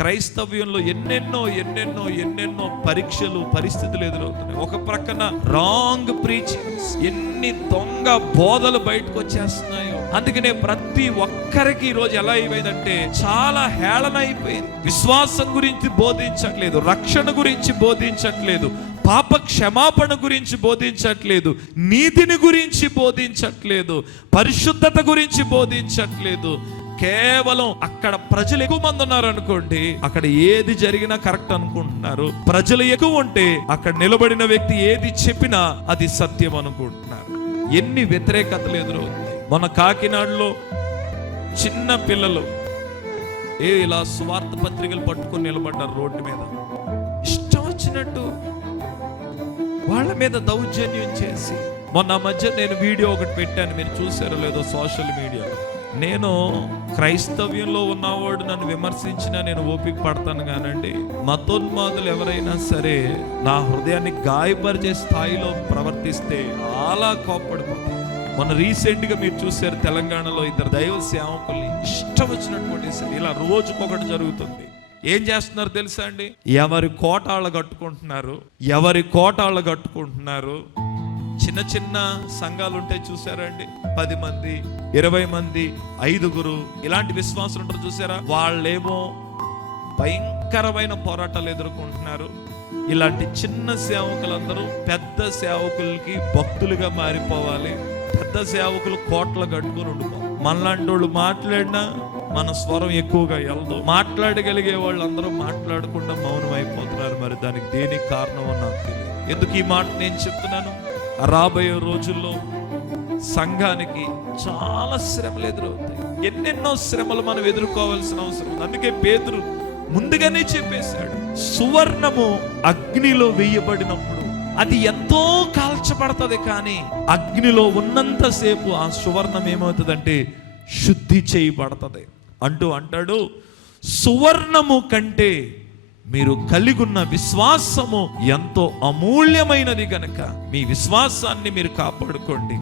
క్రైస్తవ్యంలో ఎన్నెన్నో పరీక్షలు పరిస్థితులు ఎదురవుతున్నాయి. ఒక ప్రక్కన రాంగ్ ప్రీచింగ్స్, ఎన్ని దొంగ బోధలు బయటకు వచ్చేస్తున్నాయో. అందుకనే ప్రతి ఒక్కరికి ఈరోజు ఎలా అయిపోయిందంటే చాలా హేళన అయిపోయింది. విశ్వాసం గురించి బోధించట్లేదు, రక్షణ గురించి బోధించట్లేదు, పాప క్షమాపణ గురించి బోధించట్లేదు, నీతిని గురించి బోధించట్లేదు, పరిశుద్ధత గురించి బోధించట్లేదు. కేవలం అక్కడ ప్రజలు ఎక్కువ మంది ఉన్నారు అనుకోండి, అక్కడ ఏది జరిగినా కరెక్ట్ అనుకుంటున్నారు. ప్రజలు ఎక్కువ ఉంటే అక్కడ నిలబడిన వ్యక్తి ఏది చెప్పినా అది సత్యం అనుకుంటున్నారు. ఎన్ని వ్యతిరేకతలు ఎదురవుతాయి. మన కాకినాడలో చిన్న పిల్లలు ఇలా స్వార్థ పత్రికలు పట్టుకొని నిలబడ్డారు రోడ్డు మీద. ఇష్టం వచ్చినట్టు వాళ్ళ మీద దౌర్జన్యం చేసి, మొన్న మధ్య నేను వీడియో ఒకటి పెట్టాను, మీరు చూసారో లేదో సోషల్ మీడియాలో. నేను క్రైస్తవ్యంలో ఉన్నవాడు నన్ను విమర్శించినా నేను ఓపిక పడతాను కానండి, మతోన్మాదులు ఎవరైనా సరే నా హృదయాన్ని గాయపరిచే స్థాయిలో ప్రవర్తిస్తే చాలా కోప్పడిపోతాను. మొన్న రీసెంట్గా మీరు చూసారు, తెలంగాణలో ఇద్దరు దైవ సేవకుల్ని ఇష్టం వచ్చినట్టు ఇలా రోజుకొకటి జరుగుతుంది. ఏం చేస్తున్నారు తెలుసా అండి? ఎవరి కోటాళ్ళు కట్టుకుంటున్నారు. చిన్న చిన్న సంఘాలు ఉంటాయి చూసారా అండి, 10 మంది 20 మంది 5గురు ఇలాంటి విశ్వాసులు ఉంటారు చూసారా. వాళ్ళేమో భయంకరమైన పోరాటాలు ఎదుర్కొంటున్నారు. ఇలాంటి చిన్న సేవకులందరూ పెద్ద సేవకులకి భక్తులుగా మారిపోవాలి. పెద్ద సేవకులు కోట్లు కట్టుకుని ఉండిపోవాలి. మనలాంటి వాళ్ళు మాట్లాడినా మన స్వరం ఎక్కువగా వెళ్దు. మాట్లాడగలిగే వాళ్ళు అందరూ మాట్లాడకుండా మౌనం అయిపోతున్నారు. మరి దానికి దేనికి కారణమో నాకు తెలియదు. ఎందుకు ఈ మాట నేను చెప్తున్నాను? రాబోయే రోజుల్లో సంఘానికి చాలా శ్రమలు ఎదురవుతాయి. ఎన్నెన్నో శ్రమలు మనం ఎదుర్కోవాల్సిన అవసరం ఉంది. అందుకే పేతురు ముందుగానే చెప్పేశాడు, సువర్ణము అగ్నిలో వేయబడినప్పుడు అది ఎంతో కాల్చబడుతుంది, కానీ అగ్నిలో ఉన్నంతసేపు ఆ సువర్ణం ఏమవుతుందంటే శుద్ధి చేయబడుతుంది అంటాడు. సువర్ణము కంటే మీరు కలిగి ఉన్న విశ్వాసము ఎంతో అమూల్యమైనది గనక మీ విశ్వాసాన్ని మీరు కాపాడుకోండి.